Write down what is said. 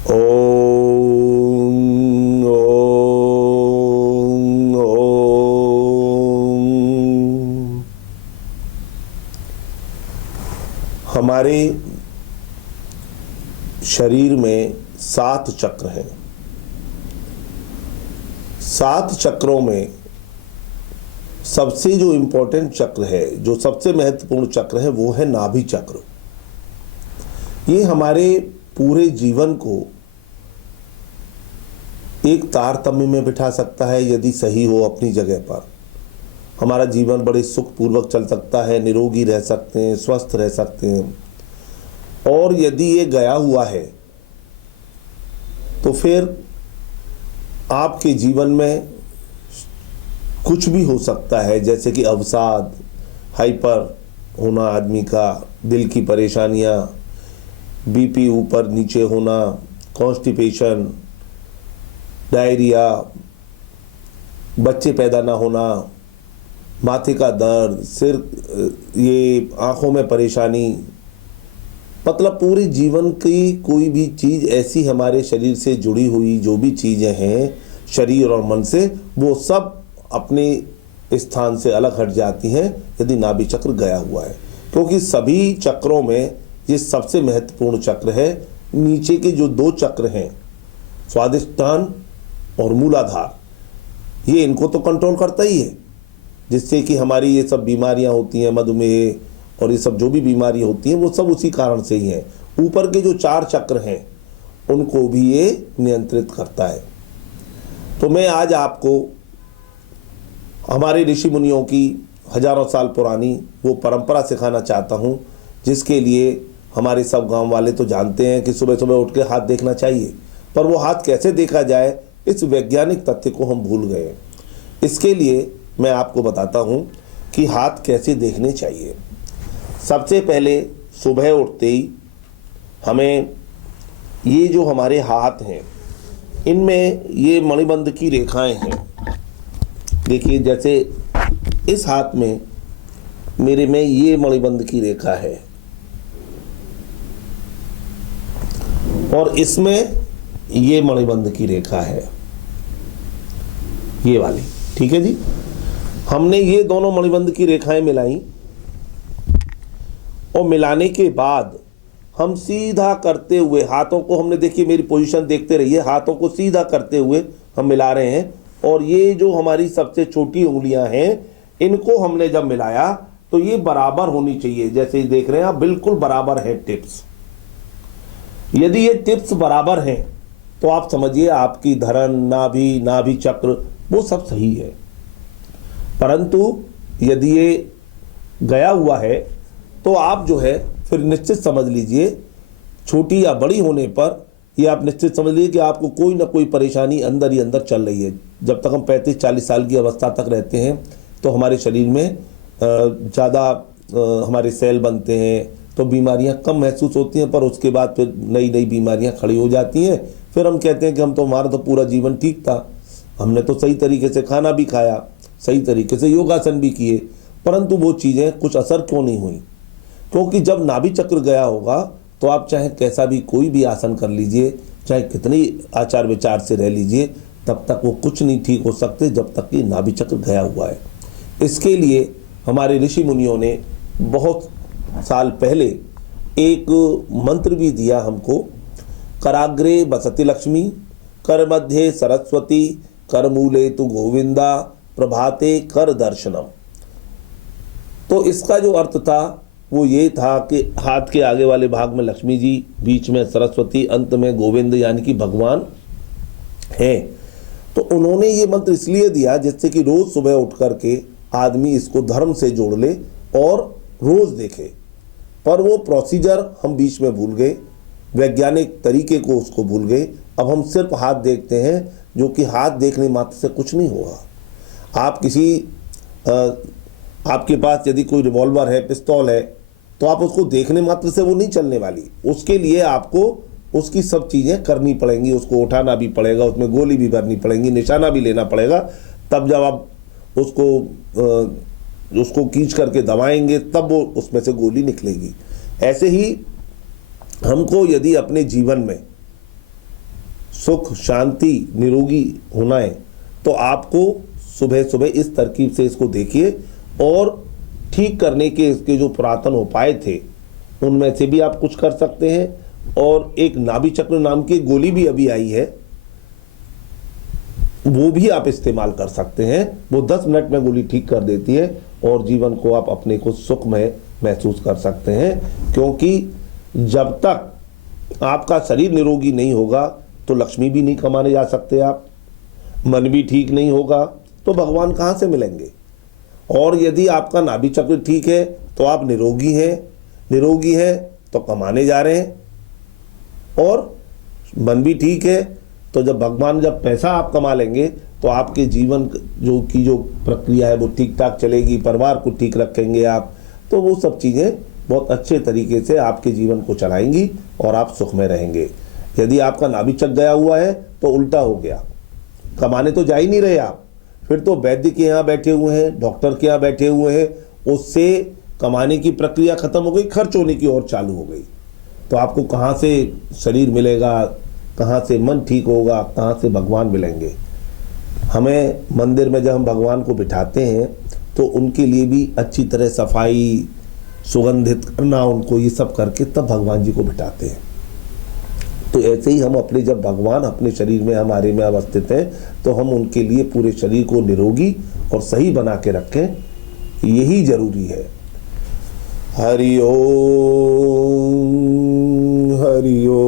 ओम ओम ओम। हमारे शरीर में 7 चक्र हैं। 7 चक्रों में सबसे जो इम्पोर्टेंट चक्र है, जो सबसे महत्वपूर्ण चक्र है, वो है नाभि चक्र। ये हमारे पूरे जीवन को एक तारतम्य में बिठा सकता है। यदि सही हो अपनी जगह पर, हमारा जीवन बड़े सुखपूर्वक चल सकता है, निरोगी रह सकते हैं, स्वस्थ रह सकते हैं। और यदि ये गया हुआ है तो फिर आपके जीवन में कुछ भी हो सकता है, जैसे कि अवसाद, हाइपर होना आदमी का, दिल की परेशानियां, बीपी ऊपर नीचे होना, कॉन्स्टिपेशन, डायरिया, बच्चे पैदा ना होना, माथे का दर्द, सिर, ये आँखों में परेशानी, मतलब पूरे जीवन की कोई भी चीज़ ऐसी हमारे शरीर से जुड़ी हुई जो भी चीज़ें हैं शरीर और मन से, वो सब अपने स्थान से अलग हट जाती हैं यदि नाभि चक्र गया हुआ है। क्योंकि सभी चक्रों में ये सबसे महत्वपूर्ण चक्र है। नीचे के जो 2 चक्र हैं, स्वादिष्टान और मूलाधार, ये इनको तो कंट्रोल करता ही है, जिससे कि हमारी ये सब बीमारियां होती हैं, मधुमेह और ये सब जो भी बीमारी होती हैं, वो सब उसी कारण से ही हैं। ऊपर के जो 4 चक्र हैं उनको भी ये नियंत्रित करता है। तो मैं आज आपको हमारे ऋषि मुनियों की हजारों साल पुरानी वो परंपरा सिखाना चाहता हूँ, जिसके लिए हमारे सब गांव वाले तो जानते हैं कि सुबह सुबह उठ के हाथ देखना चाहिए, पर वो हाथ कैसे देखा जाए, इस वैज्ञानिक तथ्य को हम भूल गए। इसके लिए मैं आपको बताता हूँ कि हाथ कैसे देखने चाहिए। सबसे पहले सुबह उठते ही हमें ये जो हमारे हाथ हैं, इनमें ये मणिबंध की रेखाएं हैं। देखिए, जैसे इस हाथ में मेरे में ये मणिबंध की रेखा है और इसमें ये मणिबंध की रेखा है, ये वाली, ठीक है जी। हमने ये दोनों मणिबंध की रेखाएं मिलाई और मिलाने के बाद हम सीधा करते हुए हाथों को, हमने, देखिए मेरी पोजीशन देखते रहिए, हाथों को सीधा करते हुए हम मिला रहे हैं। और ये जो हमारी सबसे छोटी उंगलियां हैं, इनको हमने जब मिलाया तो ये बराबर होनी चाहिए। जैसे देख रहे हैं आप, बिल्कुल बराबर है टिप्स। यदि ये टिप्स बराबर हैं तो आप समझिए आपकी धरण, नाभि, नाभि चक्र, वो सब सही है। परंतु यदि ये गया हुआ है तो आप जो है फिर निश्चित समझ लीजिए, छोटी या बड़ी होने पर ये आप निश्चित समझ लीजिए कि आपको कोई ना कोई परेशानी अंदर ही अंदर चल रही है। जब तक हम 35-40 साल की अवस्था तक रहते हैं तो हमारे शरीर में ज़्यादा हमारे सेल बनते हैं, तो बीमारियां कम महसूस होती हैं। पर उसके बाद फिर नई नई बीमारियां खड़ी हो जाती हैं। फिर हम कहते हैं कि हम तो, हमारा तो पूरा जीवन ठीक था, हमने तो सही तरीके से खाना भी खाया, सही तरीके से योगासन भी किए, परंतु वो चीज़ें कुछ असर क्यों नहीं हुई? क्योंकि जब नाभि चक्र गया होगा तो आप चाहे कैसा भी कोई भी आसन कर लीजिए, चाहे कितनी आचार विचार से रह लीजिए, तब तक वो कुछ नहीं ठीक हो सकते जब तक कि नाभि चक्र गया हुआ है। इसके लिए हमारे ऋषि मुनियों ने बहुत साल पहले एक मंत्र भी दिया हमको, कराग्रे बसति लक्ष्मी, कर मध्य सरस्वती, कर मूले तु गोविंदा, प्रभाते कर दर्शनम। तो इसका जो अर्थ था वो ये था कि हाथ के आगे वाले भाग में लक्ष्मी जी, बीच में सरस्वती, अंत में गोविंद यानी कि भगवान हैं। तो उन्होंने ये मंत्र इसलिए दिया जिससे कि रोज सुबह उठ करके आदमी इसको धर्म से जोड़ ले और रोज देखे। पर वो प्रोसीजर हम बीच में भूल गए, वैज्ञानिक तरीके को उसको भूल गए। अब हम सिर्फ हाथ देखते हैं, जो कि हाथ देखने मात्र से कुछ नहीं होगा। आप आपके पास यदि कोई रिवॉल्वर है, पिस्तौल है, तो आप उसको देखने मात्र से वो नहीं चलने वाली। उसके लिए आपको उसकी सब चीज़ें करनी पड़ेंगी, उसको उठाना भी पड़ेगा, उसमें गोली भी भरनी पड़ेगी, निशाना भी लेना पड़ेगा। तब जब आप उसको खींच करके दबाएंगे तब वो उसमें से गोली निकलेगी। ऐसे ही हमको यदि अपने जीवन में सुख शांति निरोगी होना है तो आपको सुबह सुबह इस तरकीब से इसको देखिए, और ठीक करने के इसके जो पुरातन उपाय थे उनमें से भी आप कुछ कर सकते हैं। और एक नाभि चक्र नाम की गोली भी अभी आई है, वो भी आप इस्तेमाल कर सकते हैं। वो 10 मिनट में गोली ठीक कर देती है और जीवन को आप अपने को सुखमय महसूस कर सकते हैं। क्योंकि जब तक आपका शरीर निरोगी नहीं होगा तो लक्ष्मी भी नहीं कमाने जा सकते आप, मन भी ठीक नहीं होगा तो भगवान कहाँ से मिलेंगे। और यदि आपका नाभि चक्र ठीक है तो आप निरोगी हैं तो कमाने जा रहे हैं, और मन भी ठीक है तो जब पैसा आप कमा लेंगे तो आपके जीवन जो प्रक्रिया है वो ठीक ठाक चलेगी, परिवार को ठीक रखेंगे आप, तो वो सब चीज़ें बहुत अच्छे तरीके से आपके जीवन को चलाएंगी और आप सुख में रहेंगे। यदि आपका नाभि चक गया हुआ है तो उल्टा हो गया, कमाने तो जा ही नहीं रहे आप, फिर तो वैद्य के यहाँ बैठे हुए हैं, डॉक्टर के यहाँ बैठे हुए हैं, उससे कमाने की प्रक्रिया खत्म हो गई, खर्च होने की ओर चालू हो गई। तो आपको कहाँ से शरीर मिलेगा, कहाँ से मन ठीक होगा, कहाँ से भगवान मिलेंगे। हमें मंदिर में जब हम भगवान को बिठाते हैं तो उनके लिए भी अच्छी तरह सफाई, सुगंधित करना उनको, ये सब करके तब भगवान जी को बिठाते हैं। तो ऐसे ही हम अपने, जब भगवान अपने शरीर में हमारे में अवस्थित हैं तो हम उनके लिए पूरे शरीर को निरोगी और सही बना के रखें, यही जरूरी है। हरि ओम हरि ओम।